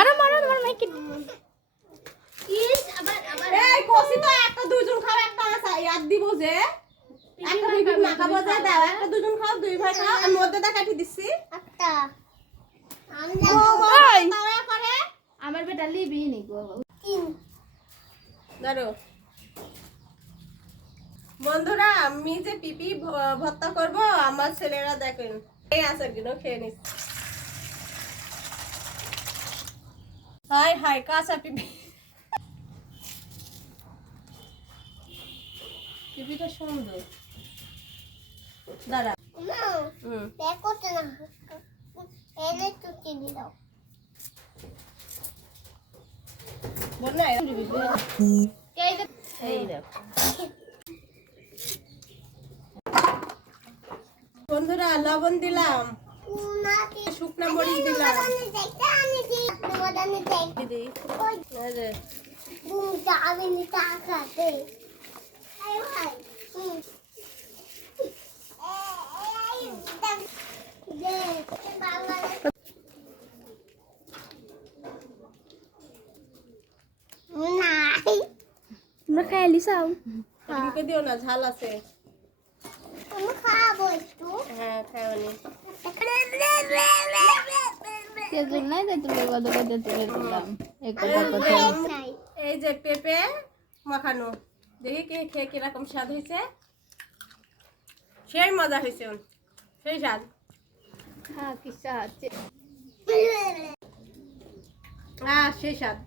মারো মারো তোমার মাইকে এই কষি তো একটা দুইজন খাও একটা আছে ইয়াদ দিব যে একটা বিবি মাখাবো যে দাও একটা দুইজন খাও দুই ভাই খাও আমি মধ্যে দা কাটি দিছি একটা আমি তাওয়া করে আমার বেটা লিবি নি গো তিন ধরো বন্ধুরা আমি যে পিপি ভর্তা করব আমার ছেলেরা দেখেন এই আছে কিনো খেয়ে নিস হাই হাই কাঁচা পিপি পিপিটা সুন্দর দাঁড়া দেখো তো না এনে তো চিনি দাও বল না এই দেখো বন্ধুরা লবণ দিলাম শুকনা মরিচ দিলাম দিদি এই যে তোমরা খাইলি চাও ঢুকে দিও না ঝাল আছে খাবো একটু হ্যাঁ খাওনি তেজল নাই যে তুমি কত কত তেল দিলাম এক কথা কথা এই যে পেঁপে মাখানো দেখি কে খেয়ে কিরকম স্বাদ হয়েছে সেই মজা হয়েছে সেই স্বাদ হ্যাঁ কি স্বাদ হ্যাঁ সেই স্বাদ